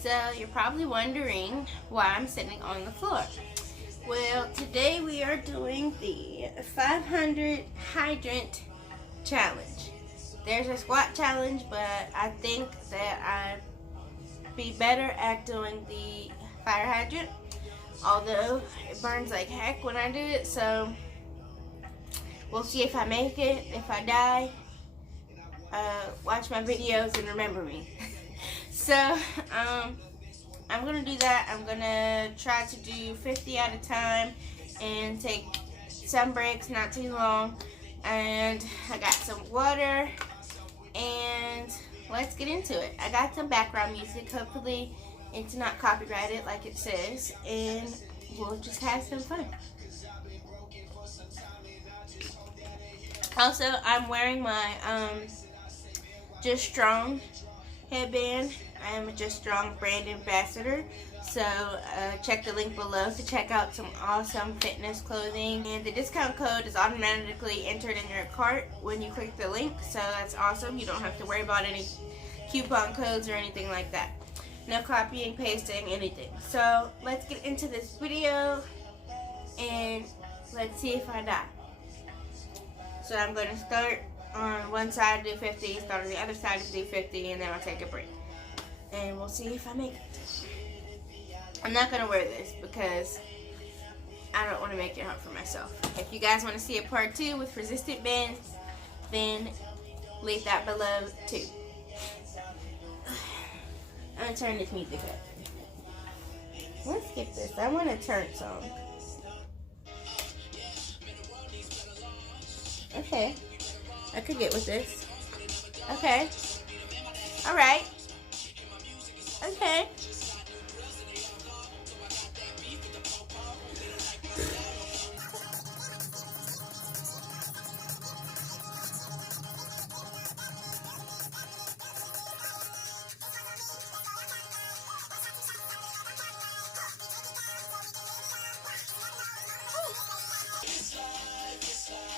So you're probably wondering why I'm sitting on the floor. Well, today we are doing the 500 hydrant challenge. There's a squat challenge, but I think that I'd be better at doing the fire hydrant, although it burns like heck when I do it. So we'll see if I make it. If I die, watch my videos and remember me. So I'm gonna do that. I'm gonna try to do 50 at a time and take some breaks, not too long. And I got some water, and let's get into it. I got some background music. Hopefully it's not copyrighted like it says, and we'll just have some fun. Also, I'm wearing my Just Strong headband. I am a Just Strong brand ambassador, so check the link below to check out some awesome fitness clothing. And the discount code is automatically entered in your cart when you click the link, so that's awesome. You don't have to worry about any coupon codes or anything like that. No copying, pasting, anything. So let's get into this video and let's see if I die. So I'm going to start on one side, do 50, start on the other side, do 50, and then I'll take a break. And we'll see if I make it. I'm not going to wear this because I don't want to make it hard for myself. If you guys want to see a part 2 with resistant bands, then leave that below too. I'm going to turn this music up. Let's skip this. I want a turn song. Okay. I could get with this. Okay. Alright. Okay.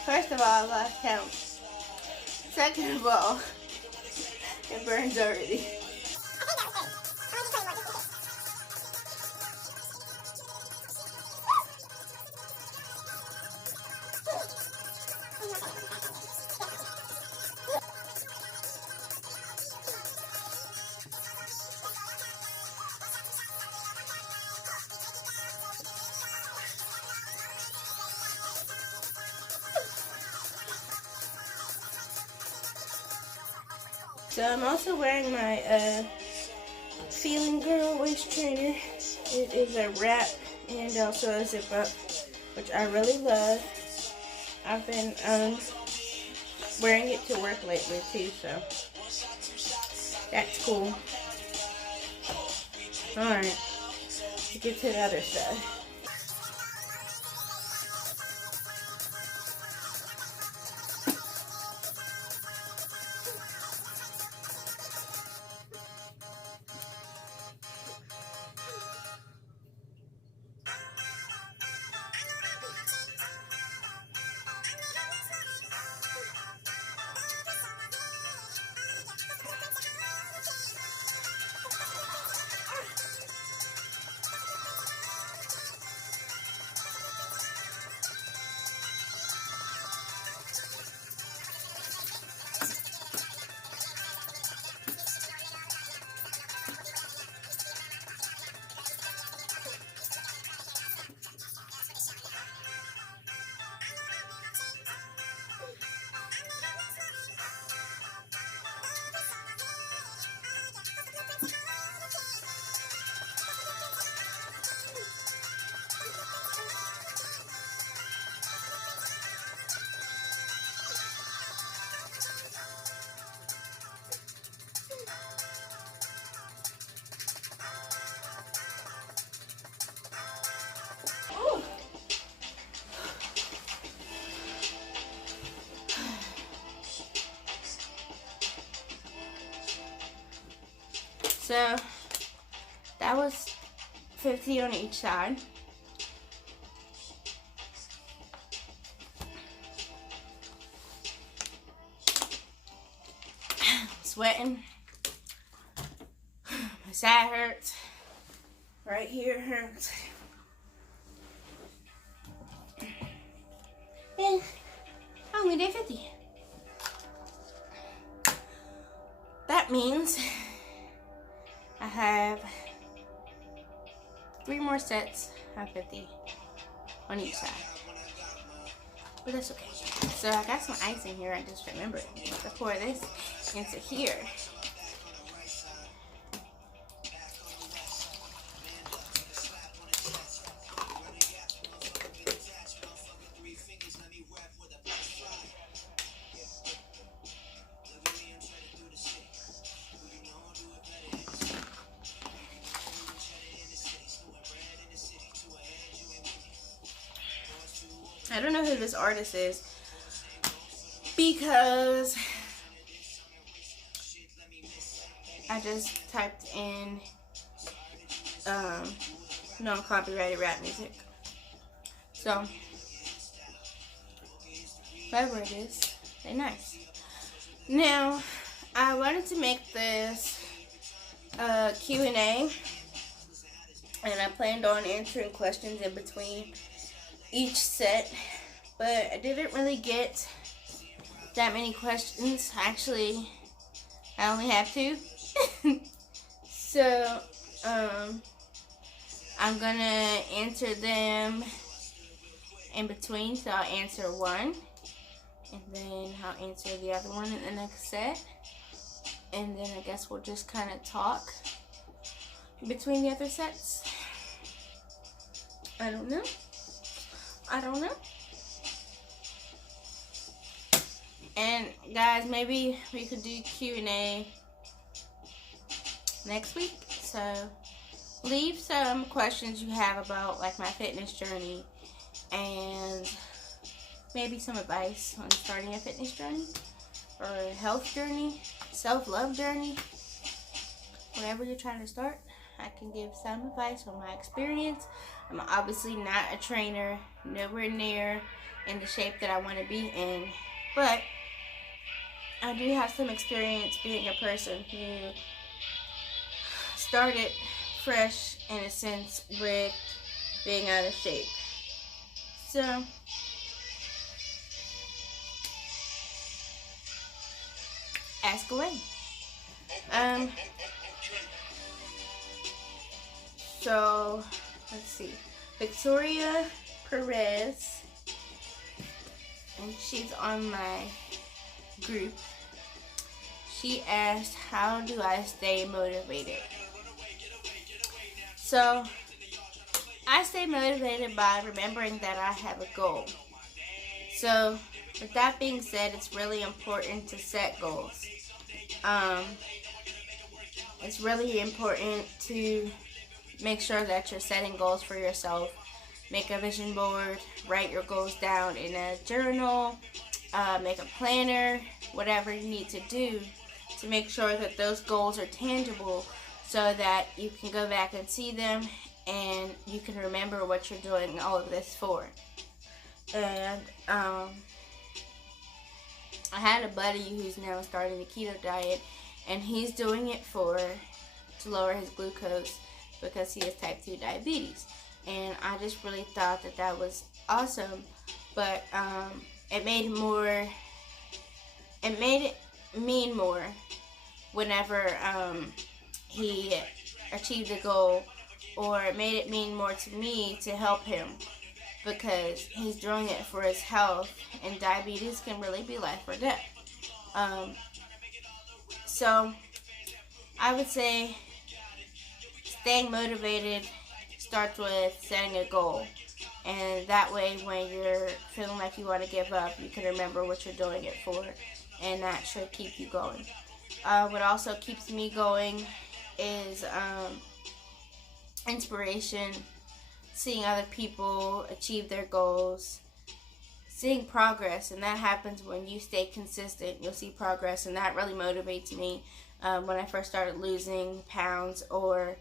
First of all, I lost count. Second of all, it burns already. So I'm also wearing my Feeling Girl waist trainer. It is a wrap and also a zip up, which I really love. I've been wearing it to work lately too, so that's cool. Alright, let's get to the other side. So that was 50 on each side. Sweating. My side hurts. Right here hurts. And only day 50. That means I have 3 more sets of 50 on each side. But that's okay. So I got some ice in here. I just remembered to pour this into here. I don't know who this artist is because I just typed in non-copyrighted rap music. So, whoever it is, they're nice. Now, I wanted to make this Q&A, and I planned on answering questions in between each set, but I didn't really get that many questions. Actually, I only have 2. So, I'm gonna answer them in between. So I'll answer one, and then I'll answer the other one in the next set. And then I guess we'll just kind of talk in between the other sets. I don't know. And guys, maybe we could do Q&A next week. So leave some questions you have about like my fitness journey and maybe some advice on starting a fitness journey or a health journey, self-love journey, whatever you're trying to start. I can give some advice on my experience. I'm obviously not a trainer, nowhere near in the shape that I want to be in, but I do have some experience being a person who started fresh in a sense with being out of shape. So ask away. So let's see, Victoria Perez, and she's on my group. She asked, how do I stay motivated? So I stay motivated by remembering that I have a goal. So with that being said, it's really important to set goals. It's really important to make sure that you're setting goals for yourself. Make a vision board, write your goals down in a journal, make a planner, whatever you need to do to make sure that those goals are tangible so that you can go back and see them and you can remember what you're doing all of this for. And I had a buddy who's now starting the keto diet, and he's doing it to lower his glucose because he has type 2 diabetes. And I just really thought that that was awesome, but it made it mean more whenever he achieved a goal, or it made it mean more to me to help him because he's doing it for his health, and diabetes can really be life or death. So I would say staying motivated starts with setting a goal, and that way when you're feeling like you want to give up, you can remember what you're doing it for, and that should keep you going. What also keeps me going is inspiration, seeing other people achieve their goals, seeing progress, and that happens when you stay consistent. You'll see progress, and that really motivates me. When I first started losing pounds, or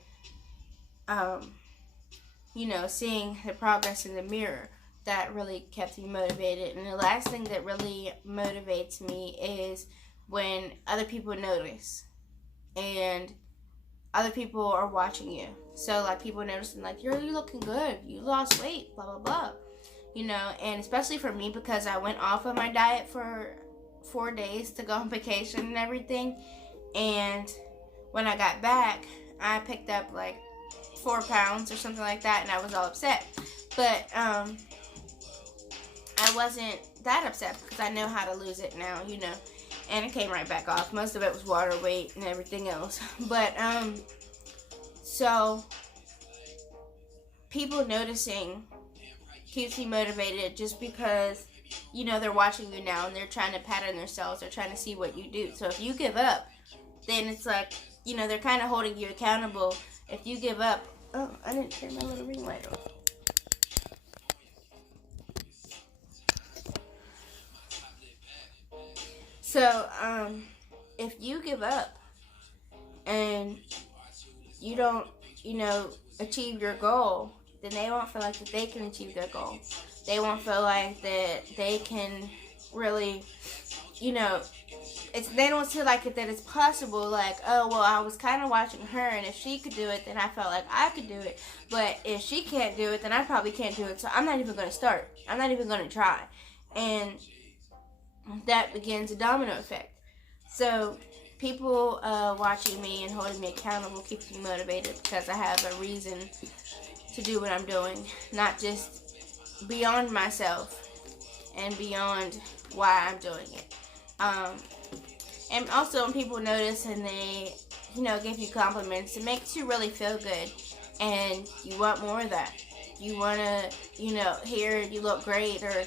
seeing the progress in the mirror, that really kept me motivated. And the last thing that really motivates me is when other people notice. And other people are watching you. So like people noticing like you're looking good, you lost weight, blah blah blah, you know. And especially for me, because I went off of my diet for 4 days to go on vacation and everything, and when I got back I picked up like 4 pounds or something like that, and I was all upset. But I wasn't that upset because I know how to lose it now, you know. And it came right back off. Most of it was water weight and everything else. But so people noticing keeps me motivated, just because, you know, they're watching you now and they're trying to pattern themselves. They're trying to see what you do. So if you give up, then it's like, you know, they're kind of holding you accountable. If you give up, oh, I didn't turn my little ring light off. So, if you give up and you don't, you know, achieve your goal, then they won't feel like that they can achieve their goal. They won't feel like that they can really, you know, they don't feel like that it's possible. Like, oh, well, I was kind of watching her, and if she could do it, then I felt like I could do it. But if she can't do it, then I probably can't do it. So I'm not even going to start. I'm not even going to try. And that begins a domino effect. So people watching me and holding me accountable keeps me motivated, because I have a reason to do what I'm doing, not just beyond myself and beyond why I'm doing it. And also when people notice and they, you know, give you compliments, it makes you really feel good, and you want more of that. You want to, you know, hear you look great, or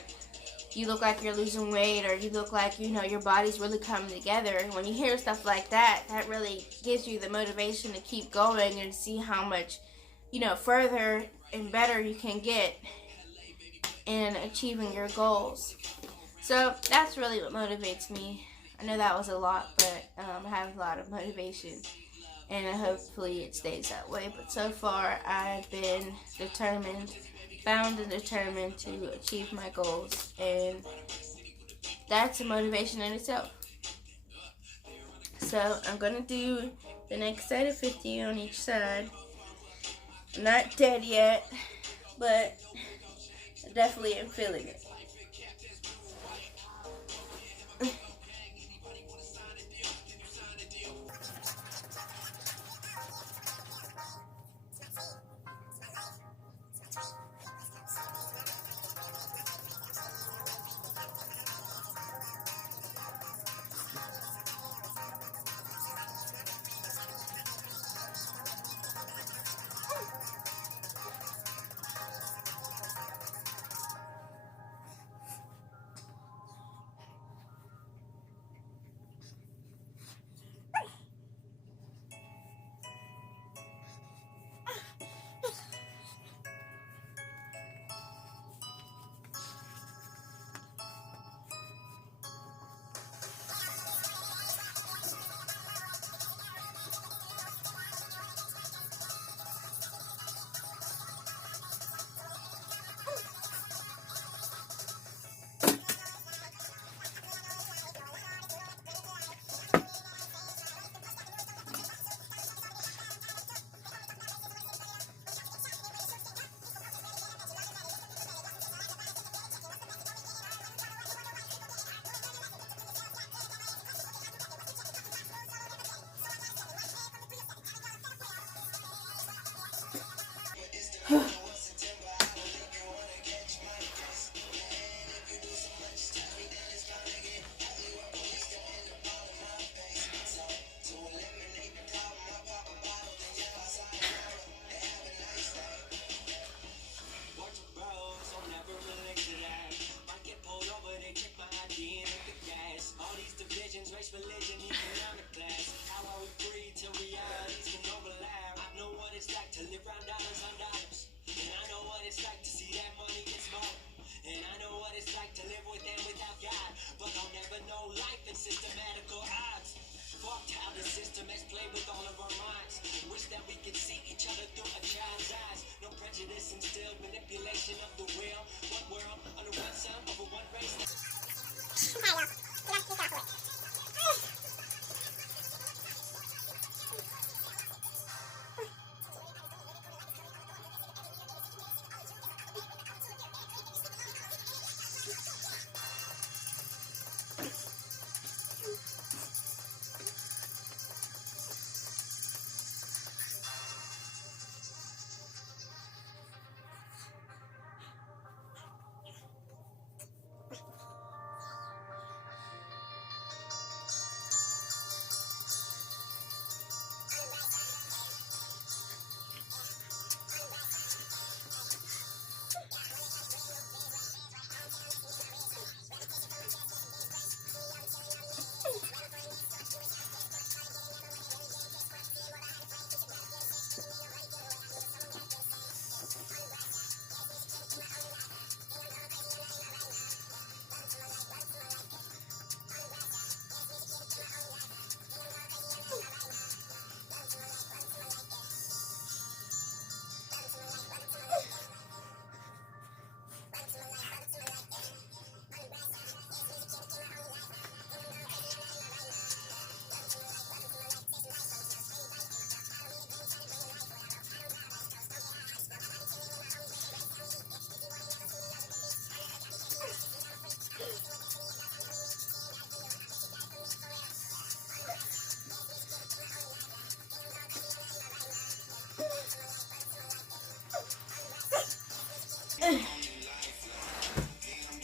you look like you're losing weight, or you look like, you know, your body's really coming together. And when you hear stuff like that, that really gives you the motivation to keep going and see how much, you know, further and better you can get in achieving your goals. So that's really what motivates me. I know that was a lot, but I have a lot of motivation, and hopefully it stays that way. But so far, I've been bound and determined to achieve my goals, and that's a motivation in itself. So I'm going to do the next set of 50 on each side. I'm not dead yet, but I definitely am feeling it.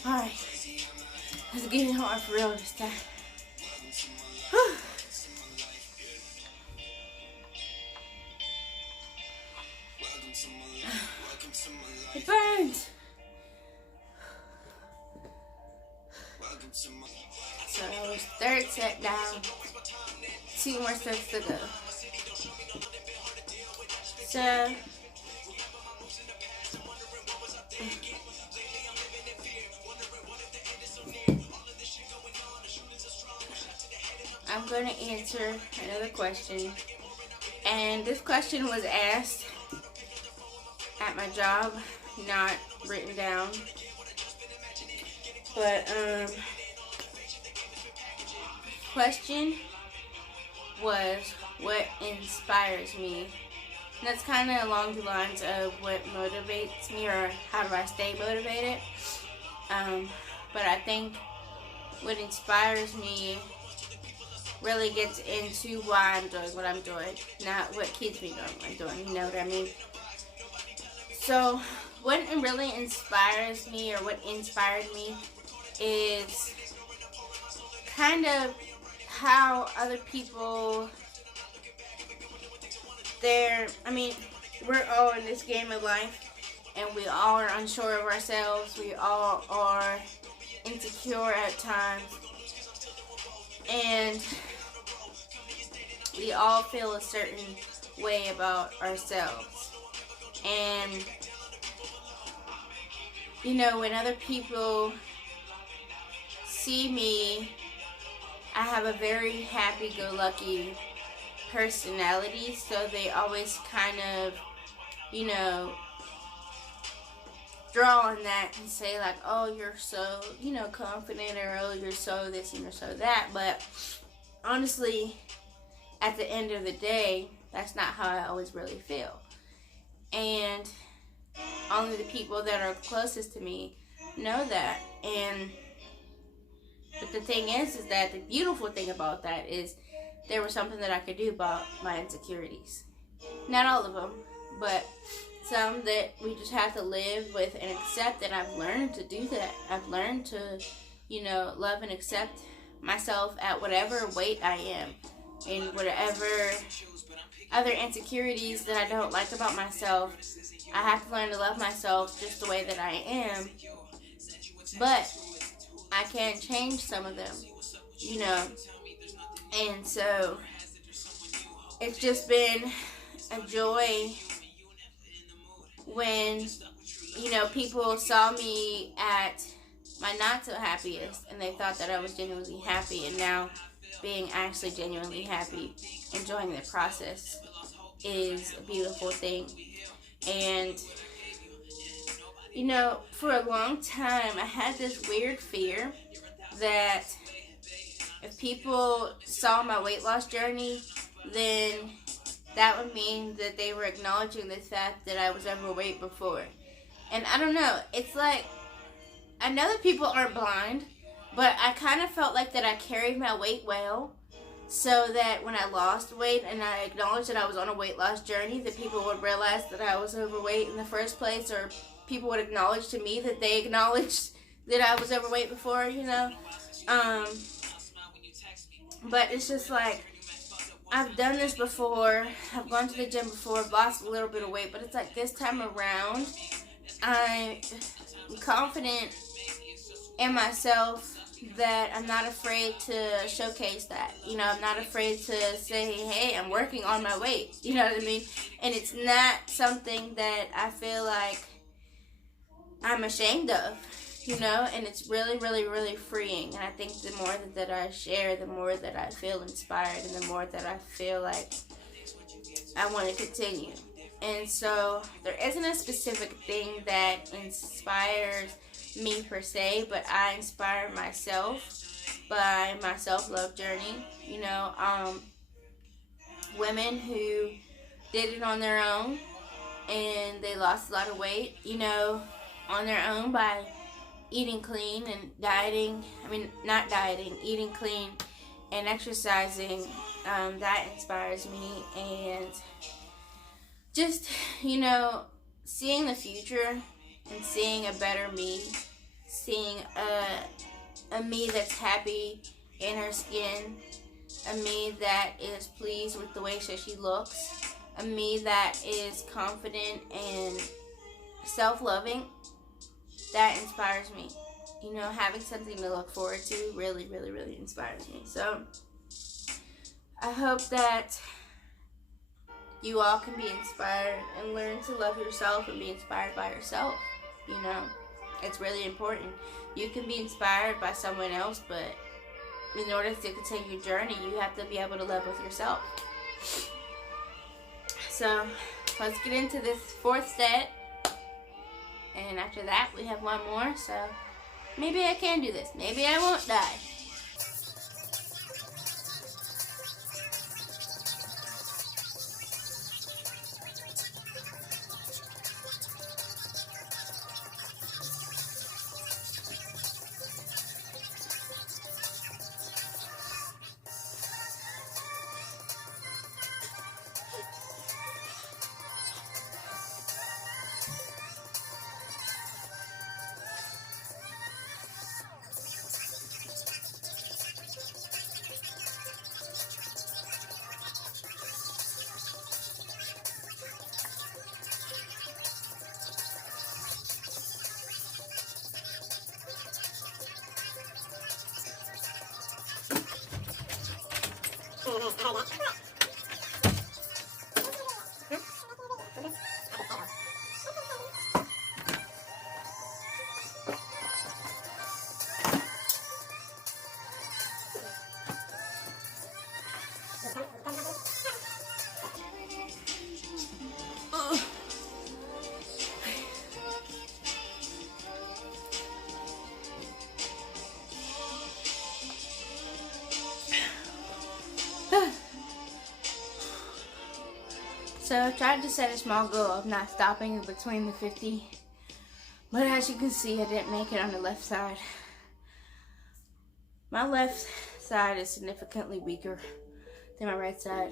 Alright. It's getting hard for real this time. Whew. It burns. So that was third set down. 2 more sets to go. So I'm going to answer another question. And this question was asked at my job, not written down. But question was, what inspires me? And that's kind of along the lines of what motivates me, or how do I stay motivated. But I think what inspires me really gets into why I'm doing what I'm doing, not what keeps me doing what I'm doing, you know what I mean? So what really inspires me, or what inspired me, is kind of how other people, we're all in this game of life, and we all are unsure of ourselves, we all are insecure at times, and we all feel a certain way about ourselves. And you know, when other people see me, I have a very happy-go-lucky personality, so they always kind of, you know, draw on that and say like, oh, you're so, you know, confident, or oh, you're so this and you're so that. But honestly, at the end of the day, that's not how I always really feel. And only the people that are closest to me know that. But the thing is that the beautiful thing about that is there was something that I could do about my insecurities. Not all of them, but some that we just have to live with and accept. And I've learned to do that. I've learned to, you know, love and accept myself at whatever weight I am, and whatever other insecurities that I don't like about myself. I have to learn to love myself just the way that I am. But I can change some of them, you know. And so it's just been a joy when, you know, people saw me at my not so happiest and they thought that I was genuinely happy, and now being actually genuinely happy, enjoying the process, is a beautiful thing. And you know, for a long time I had this weird fear that if people saw my weight loss journey, then that would mean that they were acknowledging the fact that I was overweight before. And I don't know, it's like, I know that people aren't blind, but I kind of felt like that I carried my weight well, so that when I lost weight and I acknowledged that I was on a weight loss journey, that people would realize that I was overweight in the first place, or people would acknowledge to me that they acknowledged that I was overweight before, you know. But it's just like, I've done this before, I've gone to the gym before, I've lost a little bit of weight, but it's like this time around, I'm confident in myself that I'm not afraid to showcase that. You know, I'm not afraid to say, hey, I'm working on my weight. You know what I mean? And it's not something that I feel like I'm ashamed of, you know, and it's really, really, really freeing. And I think the more that I share, the more that I feel inspired, and the more that I feel like I want to continue. And so there isn't a specific thing that inspires me per se, but I inspire myself by my self-love journey. You know, women who did it on their own and they lost a lot of weight, you know, on their own by eating clean and dieting. Eating clean and exercising. That inspires me. And just, you know, seeing the future and seeing a better me, seeing a me that's happy in her skin, a me that is pleased with the way that she looks, a me that is confident and self-loving. That inspires me. You know, having something to look forward to really, really, really inspires me. So I hope that you all can be inspired and learn to love yourself and be inspired by yourself. You know, it's really important. You can be inspired by someone else, but in order to continue your journey, you have to be able to love with yourself. So let's get into this fourth set. And after that, we have one more. So maybe I can do this. Maybe I won't die. So I tried to set a small goal of not stopping in between the 50, but as you can see, I didn't make it on the left side. My left side is significantly weaker than my right side.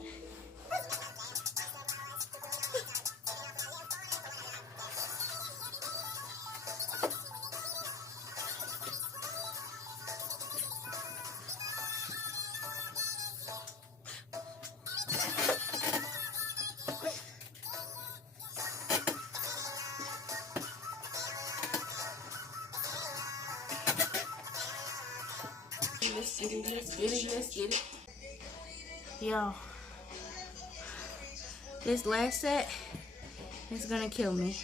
Let's get it. Yo, this last set is gonna kill me.